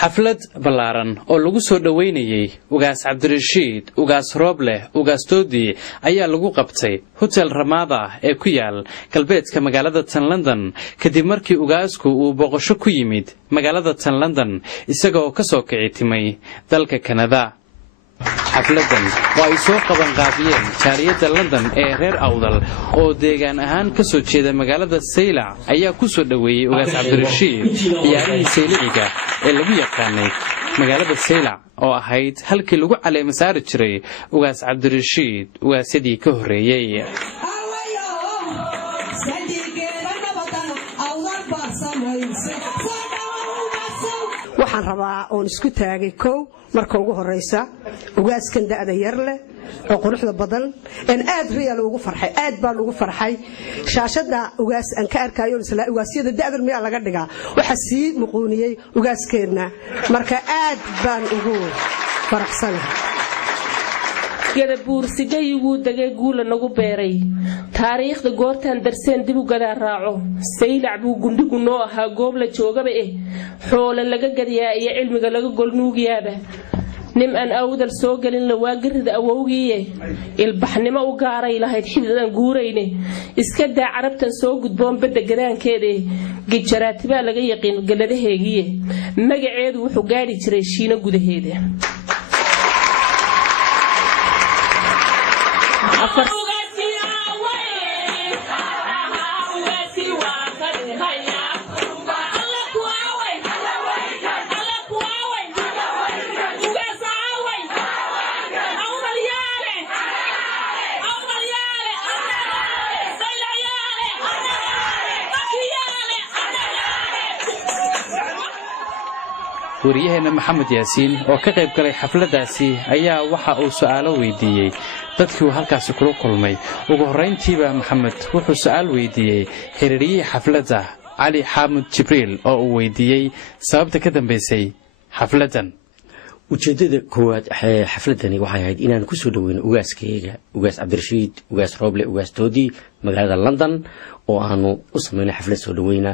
xaflad ballaaran oo lagu soo dhaweynayay ugaas Cabdirashiid ugaas Rooble ugaas Toodi ayaa lagu qabtay Hotel Ramada ee ku yaal galbeedka magaalada London kadib markii ugaasku uu booqasho ku yimid magaalada London isagoo ka soo kici timay dalka Canada xafladan oo ay soo qaban qaadiyeen taariikhda London ee reer Awdal oo deegaan ahaan ka soo jeeda magaalada Saylac ayaa ku soo dhaweeyay ugaas Cabdirashiid ciyaarihii Saylaciga ee lagu yaqaanay magaalada Saylac oo ahayd halkii lagu caleema saari jiray ugaas Cabdirashiid ugaasadii ka horeeyay waxaan rabaa oo isku taagay koow marka ugu horeysa ugaaskan daada yar leh oo quruxda badan in aad real ugu farxay aad baan ugu farxay shaashada ugaas aan ka arkayo isla ugaasyada daada miya laga dhigaa waxa si muquuniyay ugaaskeena marka aad baan ugu faraxsanahay gada buursigay ugu dagay guula nagu beeray taariikhda goortan darseen dib u gada raaco Saylac buu gundigu noo ahaa goob la joogaba xoolo laga gadiyaa iyo cilmiga laga golnuugiyaaba nim aan awdal soo galin la waagirida awowgiye ilbaxnimo u gaaray lahayd xiddan guurayne iska daa carabtan soo gudboon badda gadaankeeda gijaraatiba laga yaqeen galadaheegiye magaceedu wuxuu gaari jiray shiina gudaheeda wariyaheenna Maxamed Yaasiin oo ka qayb galay xafladaasi ayaa waxa uu su'aalo weydiiyay dadkii uu halkaas kula kulmay ugu horeyntiiba Maxamed wuxuu su'aal weydiiyay xiriiriyay xafladda Ali Xaamud Jibriil oo uu weydiiyay sababta ka dambeysay xafladan ujeedada koowaad xafladani waxay ahayd inaan ku soo dhaweyno ugaaskayga ugaas Cabdirashiid ugaas Rooble ugaas Toodi magaalada London oo aanu u sameeyay xaflad soo dhaweyna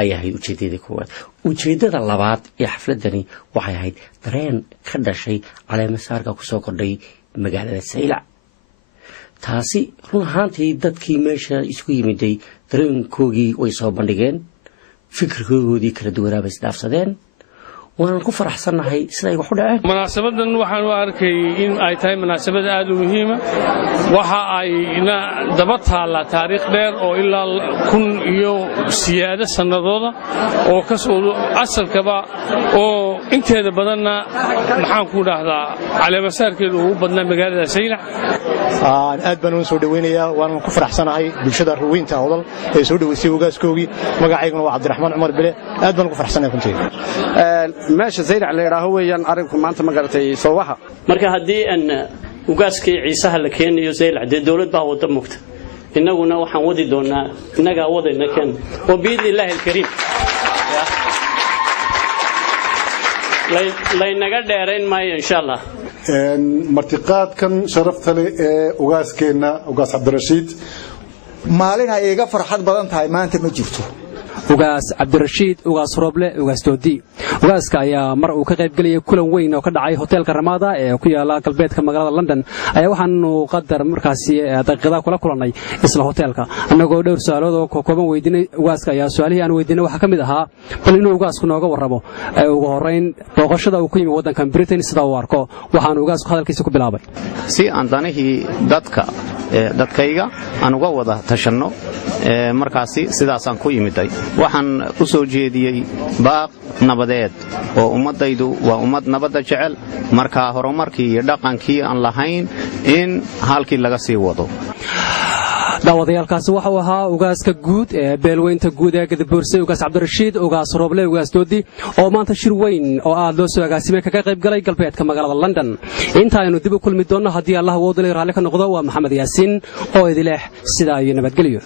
ay ahayd ujeedada koowaad ujeedada labaad ee xafladani waxay ahayd dareen ka dhashay caleema saarka ku soo kordhay magaalada Saylac taasi run ahaantii dadkii meesha isku yimiday dareenkoogii way soo bandhigeen fikirkoodii kala duwanaaba isdhaafsadeen waan ku faraxsanahay sida ay wax u dhaceen munaasabadan waxaan u arkay in ay tahay munaasabad aad u muhiim ah waxa ay daba taala taariikh dheer oo ilaa 1000 iyo siyaado sanadooda oo ka soo asalkaba oo inteeda badanna maxaan ku dhaahdaa caleema saarkeedu ugu badnaa magaalada Saylac aad baan u soo dhaweynayaa waan ku faraxsanahay bulshada ruweynta Awdal ee soo dhaweysay ugaaskoogii magacayguna waa Cabdiraxmaan Cumar Bile aad baan ku faraxsanahay runtii meesha Saylac la yiraahdo weeyaan arinku maanta ma garatay soowaha marka hadii aan ugaaskii ciisaha la keenayo Saylac dawlad baa wada mugta inaguna waxaan wadi doonaa inaga wadayna kan oo biidni Ilaahi kariim la inaga dheerayn maayo insha Allah martiqaadkan sharafta leh ee ugaaskeena ugaas Cabdirashiid maalin ay iga farxad badan tahay maanta ma jirto ugaas Cabdirashiid ugaas Rooble ugaas Toodi ugaaska ayaa mar uu ka qayb galay kulan weyn oo ka dhacay hotelka Ramada ee ku yaala galbeedka magaalada London ayaa waxaanu qadar markaasi daqiiqada kula kulanay isla hotelka anagoo dhowr su'aalood oo kooban weydiinay ugaaska ayaa su'aalihii aan weydiinay waxa kamid ahaa bal inuu ugaasku nooga warrabo ugu horeyn booqashada uu ku yimid wadankan Britain sida uu arko waxaan ugaasku hadalkiisa ku bilaabay si aan danihii dadkayga aan uga wada tashanno markaasi sidaas aan ku yimiday waxaan u soo jeediyay baaq nabadeed oo ummadaydu waa ummad nabadda jecel marka horumarkii iyo dhaqankii aan lahayn in halkii laga sii wado daawadayaalkaasi waxa uu ahaa ugaaska guud ee beelweynta guud ee Gadabuurse ugaas Cabdirashiid ugaas Rooble ugaas Toodi oo maanta shir weyn oo aad loo soo agaasimay kaga qayb galay galbeedka magaalada London inta aynu dib u kulmi doono hadii Allah uu wado raali ka noqdo waa Maxamed Yaasiin oo idileh sida ay nabadgeliyo